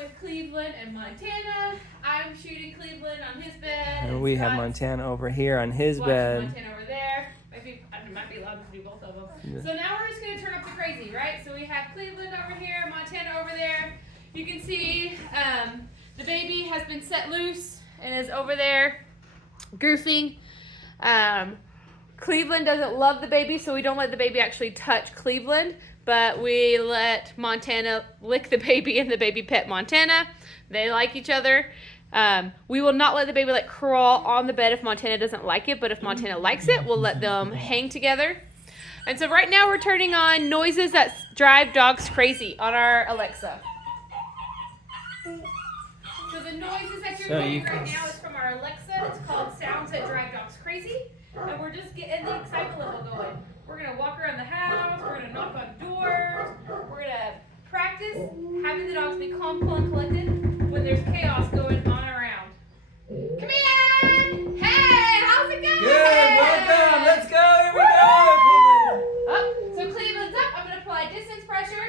with Cleveland and Montana. I'm shooting Cleveland on his bed. And we have Montana over here on his bed. Montana over there. I might be allowed to do both of them. Yeah. So now we're just going to turn up the crazy, right? So we have Cleveland over here, Montana over there. You can see the baby has been set loose and is over there goofing. Cleveland doesn't love the baby, so we don't let the baby actually touch Cleveland, but we let Montana lick the baby and the baby pet Montana. They like each other. We will not let the baby crawl on the bed if Montana doesn't like it, but if Montana likes it, we'll let them hang together. And so right now we're turning on noises that drive dogs crazy on our Alexa. So the noises that you're hearing right now is from our Alexa. It's called Sounds That Drive Dogs Crazy. And we're just getting the excitement level going. We're going to walk around the house. We're going to knock on doors. We're going to practice having the dogs be calm, cool, and collected when there's chaos going on around. Come in! Hey, how's it going? Good, welcome. Let's go. Here we go, Cleveland. Up. So Cleveland's up. I'm going to apply distance pressure.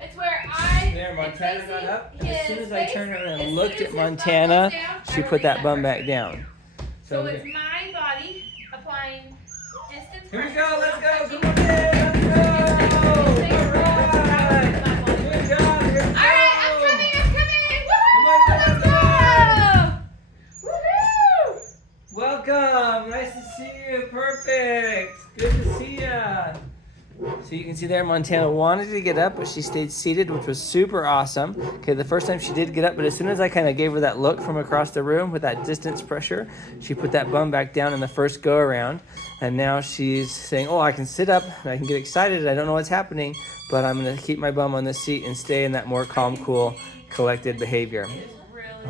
It's where There, Montana got up. And as soon as I turned around and looked at Montana, she put that bum back down. So it's my body applying distance pressure. Here we go. Let's go. Come on in. Let's go. All right. Good job. Here we go. All right, I'm coming. Come on, Let's go. Woohoo! Welcome. Nice to see you. Perfect. Good to see ya. So you can see there Montana wanted to get up, but she stayed seated, which was super awesome. Okay, the first time she did get up, but as soon as I kind of gave her that look from across the room with that distance pressure, she put that bum back down in the first go around. And now she's saying, oh, I can sit up and I can get excited. I don't know what's happening, but I'm going to keep my bum on the seat and stay in that more calm, cool, collected behavior. She is really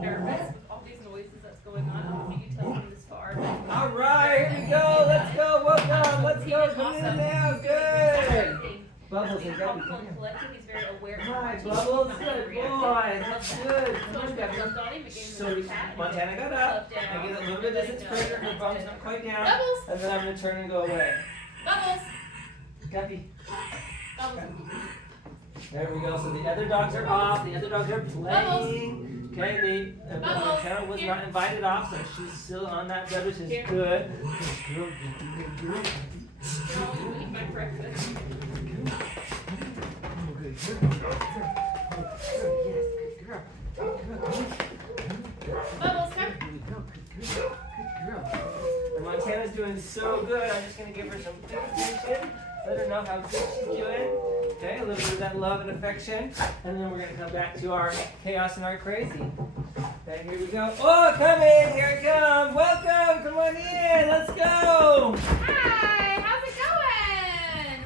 nervous with all these noises that's going on. I don't think you can tell from this far. All right, here we go. Let's go. Welcome. Let's go. Come in now. Good. Bubbles and Gabby. He's very aware. Hi, Bubbles. Good boy. That's good. Come on, Gabby. So Montana got up. I get a little bit of distance pressure. Her bum's not quite down. Bubbles. And then I'm going to turn and go away. Bubbles. Gabby. Bubbles. There we go. So the other dogs are off. The other dogs are playing. Okay, Montana was not invited off, so she's still on that bed, which is good. Good girl. I'll eat my breakfast. Bubbles, come. Good girl. And Montana's doing so good. I'm just going to give her some good attention. Let her know how good she's doing. Okay, a little bit of that love and affection. And then we're going to come back to our chaos and our crazy. Okay, here we go. Oh, come in. Here it comes. Welcome. Come on in. Let's go. Hi, how's it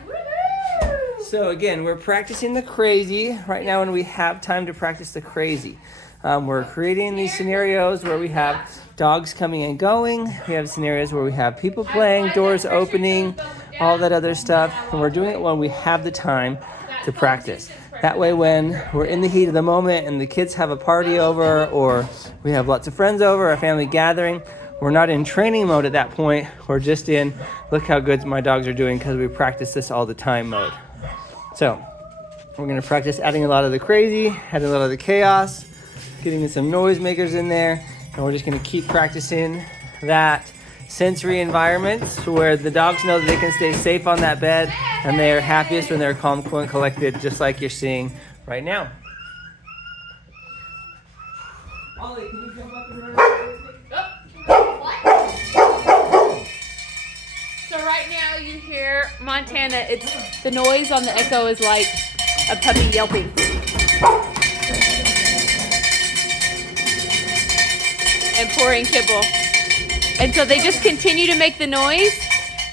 going? Woohoo! So again, we're practicing the crazy right now, and we have time to practice the crazy. We're creating these scenarios where we have dogs coming and going. We have scenarios where we have people playing, doors opening, all that other stuff. And we're doing it when we have the time to practice. That way when we're in the heat of the moment and the kids have a party over, or we have lots of friends over, a family gathering, we're not in training mode at that point. We're just in, look how good my dogs are doing because we practice this all the time mode. So we're going to practice adding a lot of the crazy, adding a lot of the chaos, getting some noisemakers in there, and we're just going to keep practicing that sensory environment where the dogs know that they can stay safe on that bed and they are happiest when they're calm, cool, and collected, just like you're seeing right now. Ollie, can you jump up and run? What? So right now you hear Montana, it's the noise on the echo is like a puppy yelping. And pouring kibble. And so they just continue to make the noise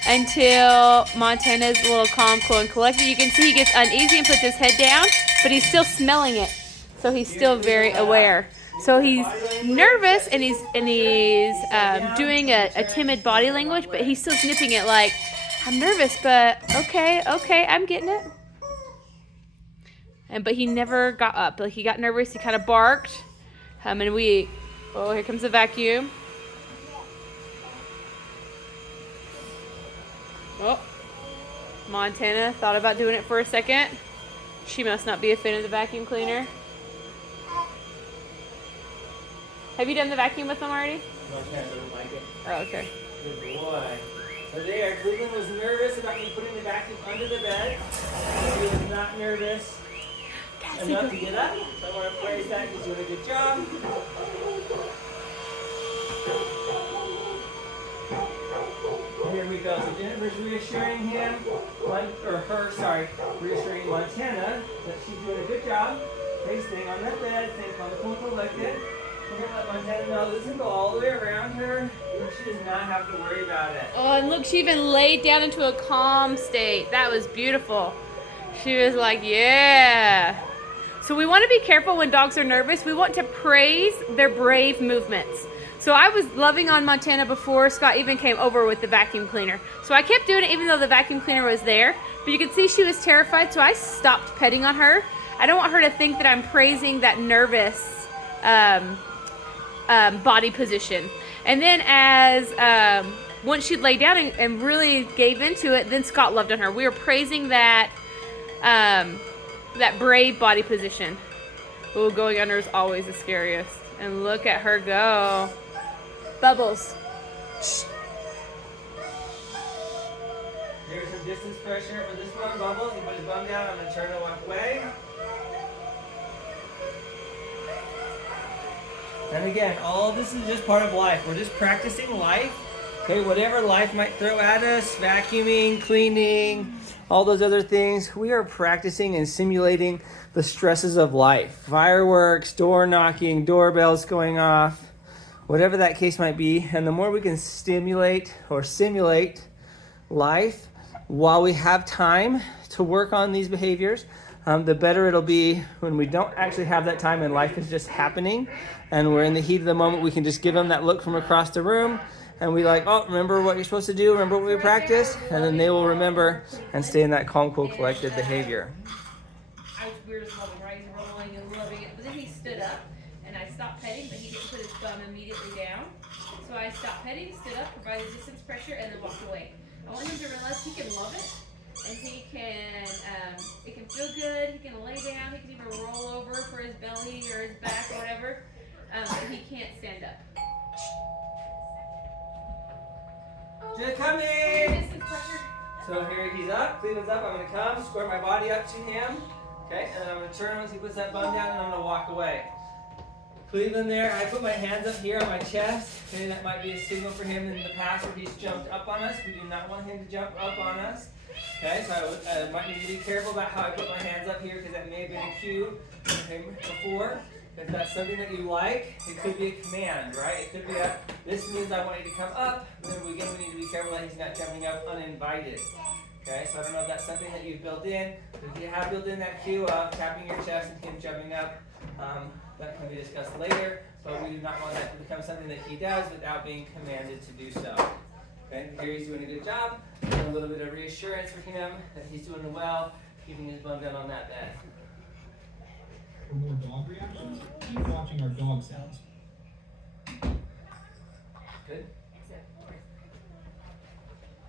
until Montana's a little calm, cool, and collected. You can see he gets uneasy and puts his head down, but he's still smelling it. So he's still very aware. So he's nervous and he's doing a timid body language, but he's still sniffing it like, I'm nervous, but okay, I'm getting it. But he never got up. Like he got nervous, he kind of barked. And oh, here comes the vacuum. Oh, Montana thought about doing it for a second. She must not be a fan of the vacuum cleaner. Have you done the vacuum with them already? Montana doesn't like it. Oh, okay. Good boy. So there, Cleveland was nervous about me putting the vacuum under the bed. He was not nervous enough to get up. So I want to praise that. He's doing a good job. Here we go. So Jennifer's reassuring reassuring Montana that she's doing a good job. Hey, staying on that bed, staying calm and collected. We're gonna let Montana know this can go all the way around her. She does not have to worry about it. Oh, and look, she even laid down into a calm state. That was beautiful. She was like, yeah. So we want to be careful when dogs are nervous. We want to praise their brave movements. So I was loving on Montana before Scott even came over with the vacuum cleaner. So I kept doing it even though the vacuum cleaner was there. But you could see she was terrified, so I stopped petting on her. I don't want her to think that I'm praising that nervous body position. And then as once she'd lay down and really gave into it, then Scott loved on her. We were praising that that brave body position. Ooh, going under is always the scariest. And look at her go. Bubbles. Here's some distance pressure for this one, Bubbles. He put his bum down. I'm going to turn and walk away. And again, all of this is just part of life. We're just practicing life. Okay, whatever life might throw at us, vacuuming, cleaning, all those other things, we are practicing and simulating the stresses of life. Fireworks, door knocking, doorbells going off, whatever that case might be. And the more we can stimulate or simulate life while we have time to work on these behaviors, the better it'll be when we don't actually have that time and life is just happening and we're in the heat of the moment. We can just give them that look from across the room and we like, oh, remember what you're supposed to do, remember what we practiced, and then they will remember and stay in that calm, cool, collected behavior. We were just loving, right? He's rolling and loving it. But then he stood up and I stopped petting, but he didn't put his thumb immediately down. So I stopped petting, stood up, provided distance pressure, and then walked away. I want him to realize he can love it. And he can, it can feel good, he can lay down, he can even roll over for his belly or his back or whatever, but he can't stand up. Just coming! So here he's up, Cleveland's up, I'm going to come, square my body up to him, okay, and then I'm going to turn once he puts that bum down and I'm going to walk away. Cleveland there, I put my hands up here on my chest, okay, that might be a signal for him in the past where he's jumped up on us. We do not want him to jump up on us. Okay, so I might need to be careful about how I put my hands up here because that may have been a cue for him before. If that's something that you like, it could be a command, right? It could be a, this means I want you to come up. Then again, we need to be careful that he's not jumping up uninvited. Okay, so I don't know if that's something that you've built in. But if you have built in that cue of tapping your chest and him jumping up, that can be discussed later. But we do not want that to become something that he does without being commanded to do so. Okay, here he's doing a good job. A little bit of reassurance for him that he's doing well, keeping his bum down on that bed. For more dog reactions, keep watching our dog sounds. Good.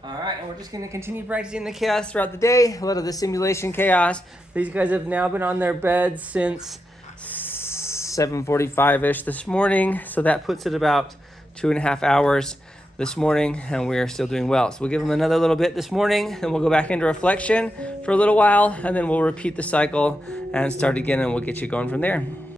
All right, and we're just going to continue practicing the chaos throughout the day. A lot of the simulation chaos. These guys have now been on their beds since 7:45-ish this morning, so that puts it about 2.5 hours this morning, and we're still doing well. So we'll give them another little bit this morning, and we'll go back into reflection for a little while, and then we'll repeat the cycle and start again, and we'll get you going from there.